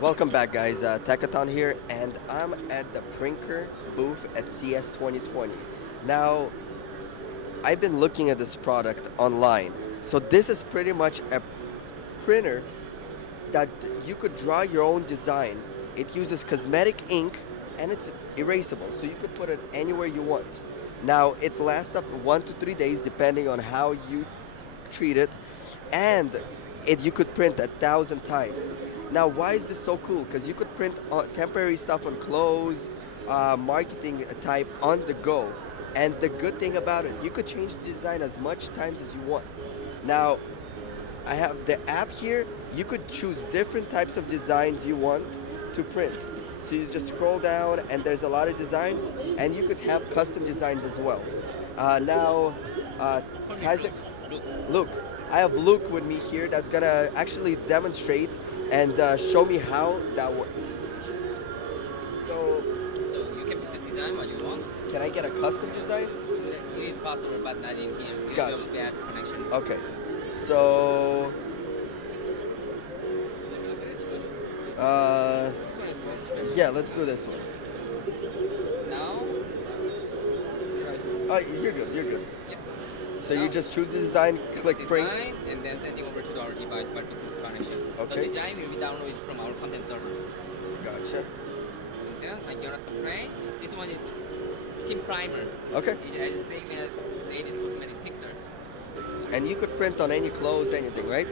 Welcome back, guys. Techaton here, and I'm at the Prinker booth at CS 2020. Now, I've been looking at this product online. So, this is pretty much a printer that you could draw your own design. It uses cosmetic ink and it's erasable, so you could put it anywhere you want. Now, it lasts up to 1 to 3 days depending on how you treat it, and you could print 1,000 times. Now, why is this so cool? Because you could print temporary stuff on clothes, marketing type on the go. And the good thing about it, you could change the design as much times as you want. Now, I have the app here. You could choose different types of designs you want to print. So you just scroll down, and there's a lot of designs, and you could have custom designs as well. Now, Tazek, Luke, I have Luke with me here that's gonna actually demonstrate and show me how that works. So, So you can pick the design what you want. can I get a custom design? It is possible, but not in here because Gotcha. of bad connection. Okay. So, This one. uh, This one is much better. yeah, let's do this one. Now, try. Oh, you're good. You're good. Yeah. So Now, you just choose the design, click print. design and then sending over to our device by Bluetooth connection. Okay. The design will be downloaded from our content server. Gotcha. And then I'm gonna spray. This one is skin primer. Okay. It is the same as latest cosmetic pixel. And you could print on any clothes, anything, right?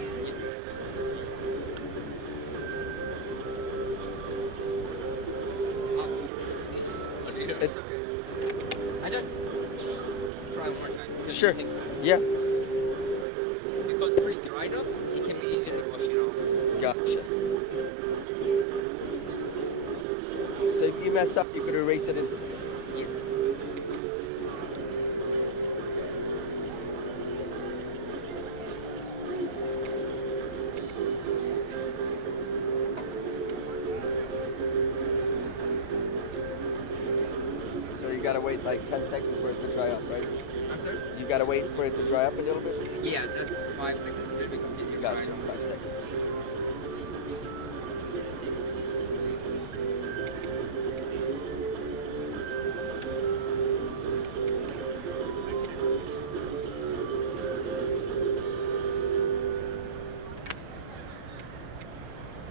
It's a little. It's okay. I just try one more time. Just Sure. take- Yeah. Because pretty dried up, it can be easily washed off. Gotcha. So if you mess up, you could erase it instantly. Yeah. So you gotta wait like 10 seconds for it to dry up, right? I'm sorry? You gotta wait for it to dry up a little bit? Yeah, just 5 seconds. It will be completely Gotcha. dried. 5 seconds.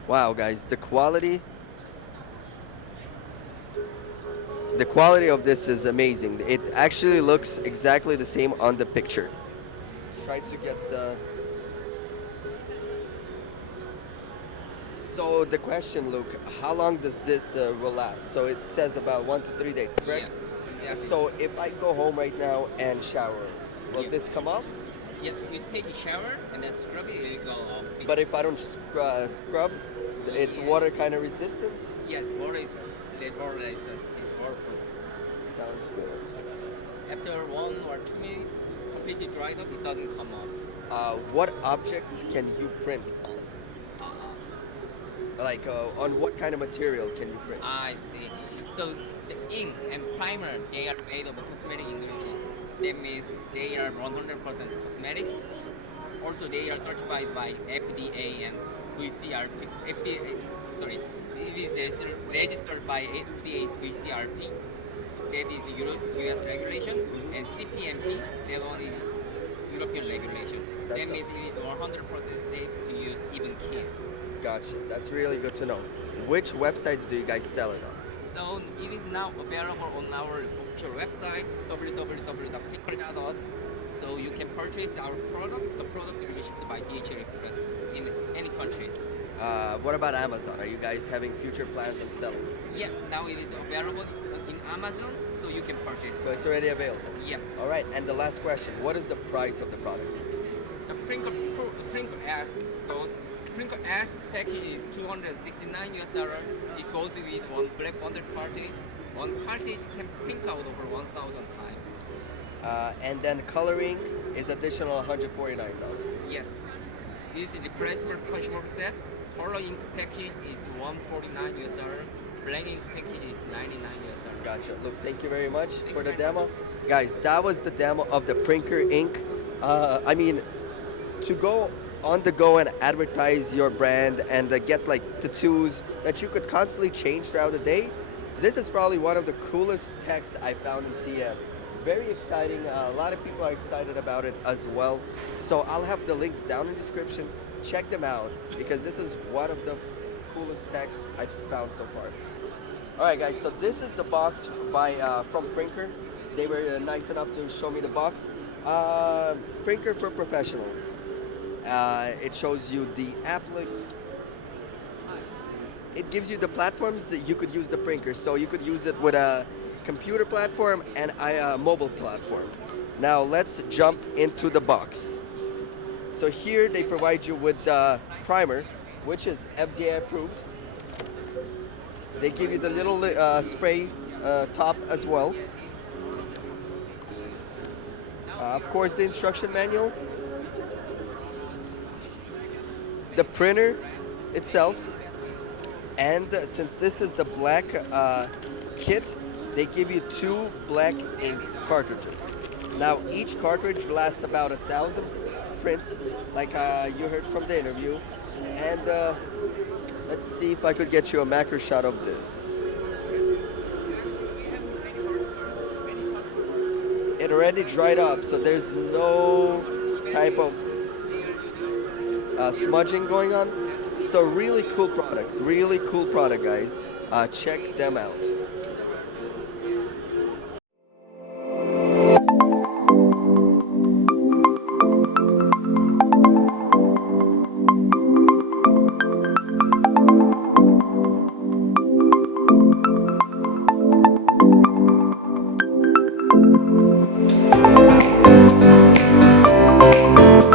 Wow, guys, the quality of this is amazing. It actually looks exactly the same on the picture. Try to get the. So the question, Luke, how long does this will last? So it says about 1 to 3 days, correct? Yes, exactly. So if I go home right now and shower, will Yeah. this come off? Yeah, you take a shower and then scrub it, it will go off. But if I don't scrub, it's Yeah. water kind of resistant. Yeah, water is more resistant. It's waterproof. Sounds good. After 1 or 2 minutes, completely dried up, it doesn't come off. What objects can you print on? Like, on what kind of material can you print? I see. So the ink and primer, they are made of cosmetic ingredients. That means they are 100% cosmetics. Also, they are certified by FDA and VCRP. FDA, sorry, it is registered by FDA's VCRP. That is US regulation, and CPMP. That one is European regulation. That's That a- means it is 100% safe to use even kids. Gotcha. That's really good to know. Which websites do you guys sell it on? So it is now available on our official website www.prinker.us. So you can purchase our product. The product will be shipped by DHL Express in any countries. What about Amazon? Are you guys having future plans on selling it? Yeah, now it is available in Amazon, so you can purchase. So it's already available. Yeah, All right. And the last question: what is the price of the product? the Prinker S goes. Prinker S package is $269. It goes with one Black Wonder cartridge. One cartridge can print out over 1,000 times. And then coloring is additional $149. Yeah. This replaceable consumable set. Color ink package is $149. Blank ink package is $99. Gotcha. Look, thank you very much Thank for you the very demo. Guys, that was the demo of the Prinker ink. I mean, to go on the go and advertise your brand and get like tattoos that you could constantly change throughout the day, this is probably one of the coolest techs I found in CS. Very exciting. A lot of people are excited about it as well. So I'll have the links down in the description. Check them out because this is one of the coolest techs I've found so far. All right, guys. So this is the box by from Prinker. They were nice enough to show me the box. Prinker for professionals. It shows you the it gives you the platforms that you could use the Prinker. So you could use it with a computer platform and a mobile platform. Now let's jump into the box. So here they provide you with the primer, which is FDA approved. They give you the little spray top as well. Of course, the instruction manual, the printer itself, and since this is the black kit, they give you 2 black ink cartridges. Now each cartridge lasts about 1,000 prints, like you heard from the interview. And let's see if I could get you a macro shot of this. It already dried up, so there's no type of smudging going on. So really cool product, guys. Check them out.